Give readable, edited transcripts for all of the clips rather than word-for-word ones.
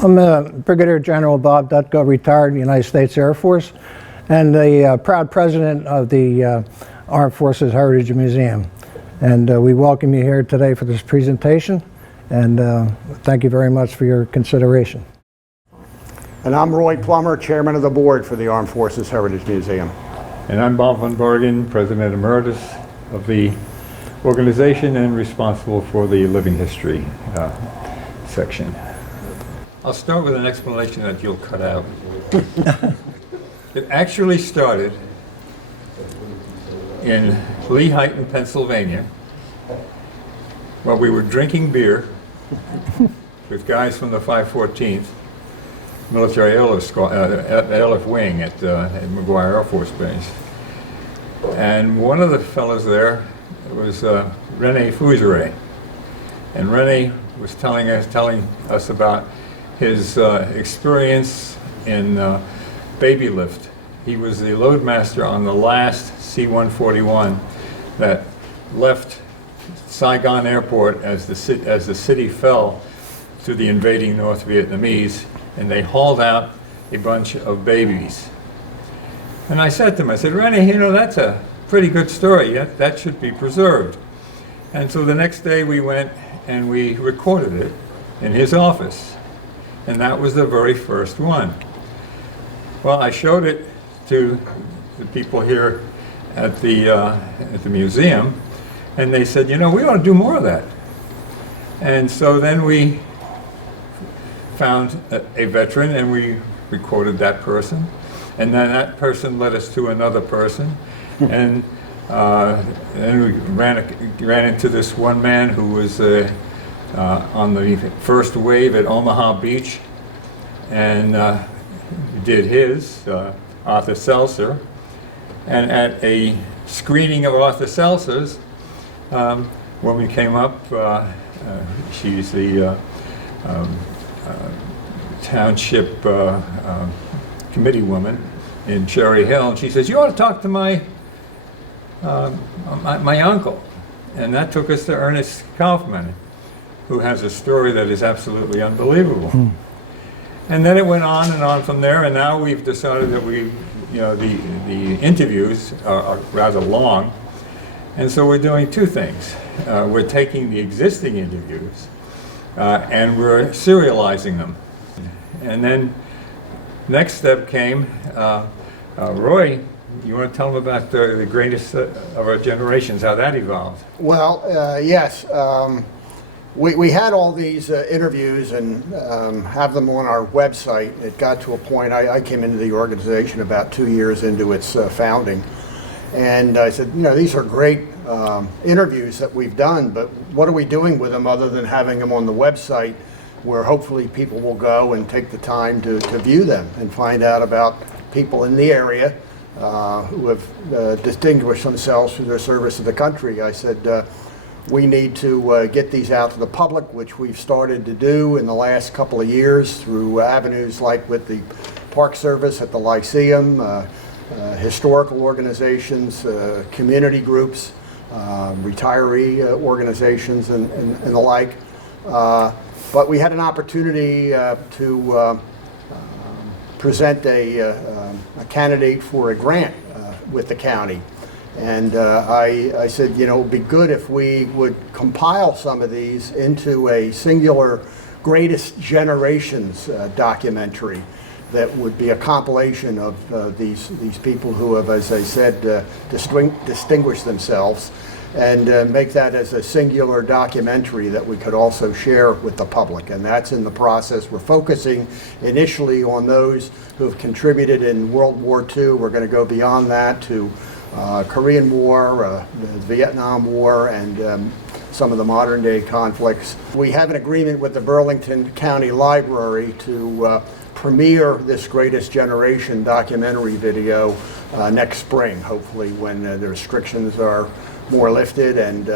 I'm Brigadier General Bob Dutko, retired United States Air Force, and the proud president of the Armed Forces Heritage Museum. And we welcome you here today for this presentation, and thank you very much for your consideration. And I'm Roy Plummer, Chairman of the Board for the Armed Forces Heritage Museum. And I'm Bob von Bergen, President Emeritus of the organization and responsible for the living history section. I'll start with an explanation that you'll cut out. It actually started in Lehighton, Pennsylvania, where we were drinking beer with guys from the 514th Military Airlift Wing at McGuire Air Force Base. And one of the fellows there was Rene Fougeray. And Rene was telling us about his experience in baby lift. He was the loadmaster on the last C-141 that left Saigon Airport as the city fell to the invading North Vietnamese, and they hauled out a bunch of babies. And I said to him, I said, Rene, you know, that's a pretty good story. That should be preserved. And so the next day we went and we recorded it in his office. And that was the very first one. Well, I showed it to the people here at the museum, and they said, you know, we ought to do more of that. And so then we found a veteran, and we recorded that person. And then that person led us to another person. And then we ran into this one man who was on the first wave at Omaha Beach, and did his, Arthur Seltzer. And at a screening of Arthur Seltzer's, when we came up, she's the township committee woman in Cherry Hill, and she says, you ought to talk to my uncle. And that took us to Ernest Kaufman, who has a story that is absolutely unbelievable. And then it went on and on from there, and now we've decided that the interviews are rather long, and so we're doing two things. We're taking the existing interviews and we're serializing them. And then next step came, Roy, you want to tell them about the greatest of our generations, how that evolved? Well, yes. We had all these interviews and have them on our website. It got to a point, I came into the organization about 2 years into its founding. And I said, you know, these are great interviews that we've done, but what are we doing with them other than having them on the website where hopefully people will go and take the time to view them and find out about people in the area who have distinguished themselves through their service to the country. I said, we need to get these out to the public, which we've started to do in the last couple of years through avenues like with the Park Service at the Lyceum, historical organizations, community groups, retiree organizations, and the like. But we had an opportunity to present a candidate for a grant with the county. And I said, you know, it would be good if we would compile some of these into a singular greatest generations documentary that would be a compilation of these people who have, as I said, distinguished themselves, and make that as a singular documentary that we could also share with the public. And that's in the process. We're focusing initially on those who have contributed in World War II. We're going to go beyond that to Korean War, the Vietnam War, and some of the modern day conflicts. We have an agreement with the Burlington County Library to premiere this Greatest Generation documentary video next spring, hopefully when the restrictions are more lifted and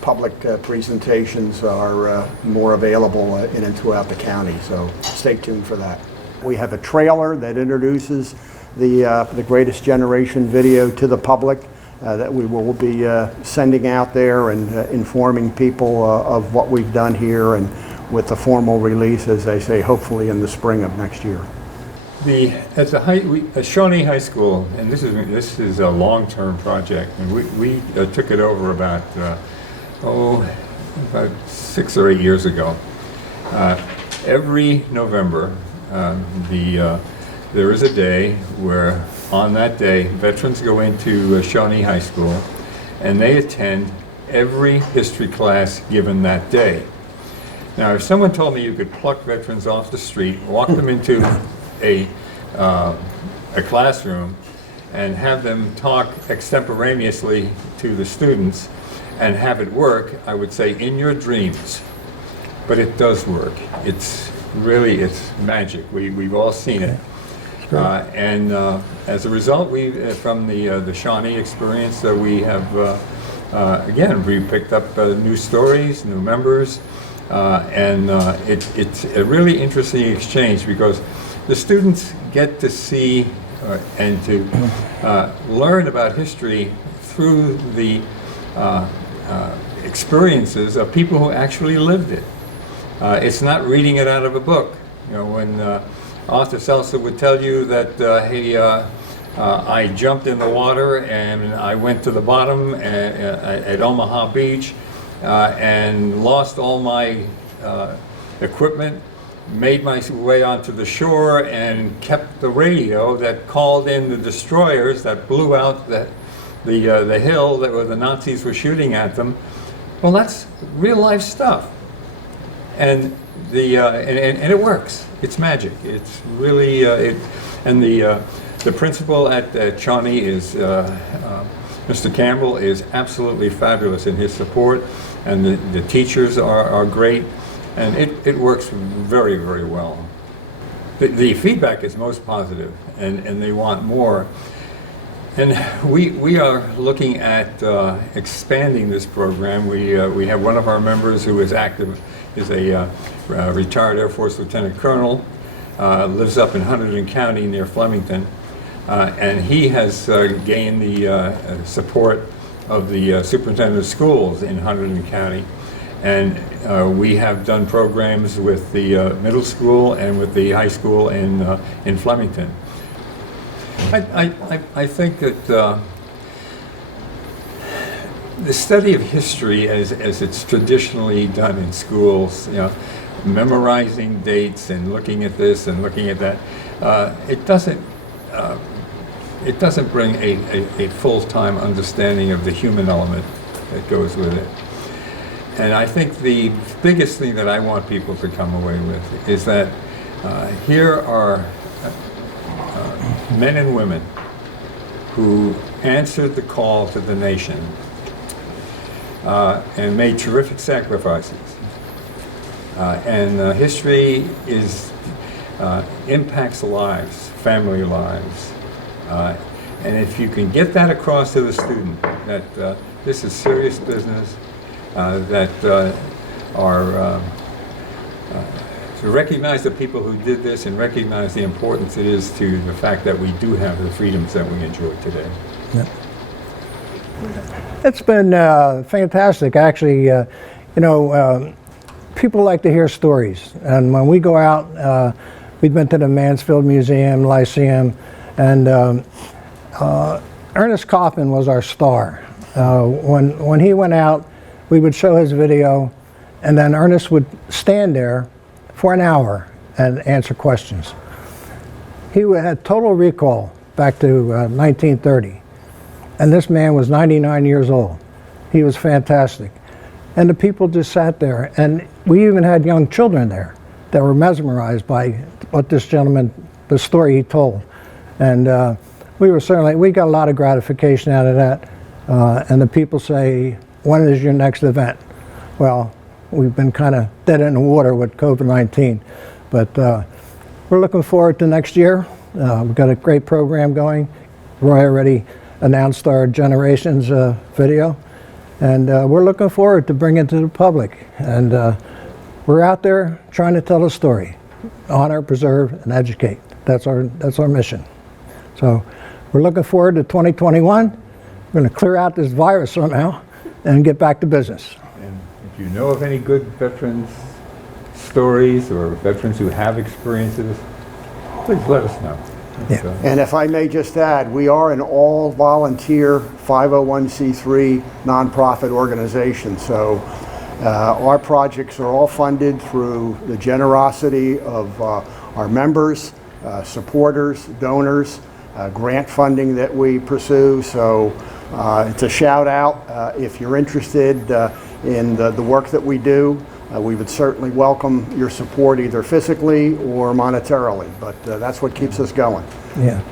public presentations are more available in and throughout the county. So stay tuned for that. We have a trailer that introduces the Greatest Generation video to the public that we will be sending out there and informing people of what we've done here and with the formal release, as they say, hopefully in the spring of next year. At Shawnee High School, and this is a long-term project, and we took it over about 6 or 8 years ago. Every November, there is a day where, on that day, veterans go into Shawnee High School, and they attend every history class given that day. Now, if someone told me you could pluck veterans off the street, walk them into a classroom, and have them talk extemporaneously to the students and have it work, I would say, in your dreams. But it does work. It's magic. We've all seen it. And as a result, from the Shawnee experience, we have, again, we picked up new stories, new members, and it's a really interesting exchange because the students get to see and to learn about history through the experiences of people who actually lived it. It's not reading it out of a book. You know, when Arthur Seltzer would tell you that, hey, I jumped in the water and I went to the bottom at Omaha Beach and lost all my equipment, made my way onto the shore and kept the radio that called in the destroyers that blew out the hill that where the Nazis were shooting at them. Well, that's real life stuff, and and it works. It's magic. It's really and the principal at Shawnee is Mr. Campbell is absolutely fabulous in his support, and the teachers are great. And it works very, very well. The feedback is most positive, and they want more. And we are looking at expanding this program. We have one of our members who is active, is a retired Air Force Lieutenant Colonel, lives up in Hunterdon County near Flemington, and he has gained the support of the superintendent of schools in Hunterdon County. And we have done programs with the middle school and with the high school in Flemington. I think that the study of history, as it's traditionally done in schools, you know, memorizing dates and looking at this and looking at that, it doesn't bring a full-time understanding of the human element that goes with it. And I think the biggest thing that I want people to come away with is that here are men and women who answered the call to the nation and made terrific sacrifices. And history impacts lives, family lives. And if you can get that across to the student, that this is serious business, that are to recognize the people who did this and recognize the importance it is to the fact that we do have the freedoms that we enjoy today. Yeah. It's been fantastic, actually. People like to hear stories, and when we go out, we've been to the Mansfield Museum, Lyceum, and Ernest Kaufman was our star. When he went out, we would show his video, and then Ernest would stand there for an hour and answer questions. He had total recall back to 1930, and this man was 99 years old. He was fantastic. And the people just sat there, and we even had young children there that were mesmerized by what this gentleman, the story he told. And we got a lot of gratification out of that. And the people say, when is your next event? Well, we've been kind of dead in the water with COVID-19, but we're looking forward to next year. We've got a great program going. Roy already announced our Generations video, and we're looking forward to bringing it to the public. And we're out there trying to tell a story, honor, preserve, and educate. That's our mission. So we're looking forward to 2021. We're going to clear out this virus somehow and get back to business. And if you know of any good veterans stories or veterans who have experiences, please let us know. Yeah. So, And if I may just add, we are an all-volunteer 501c3 nonprofit organization. So our projects are all funded through the generosity of our members, supporters, donors, grant funding that we pursue. So it's a shout out. If you're interested in the work that we do, we would certainly welcome your support either physically or monetarily, but that's what keeps us going. Yeah.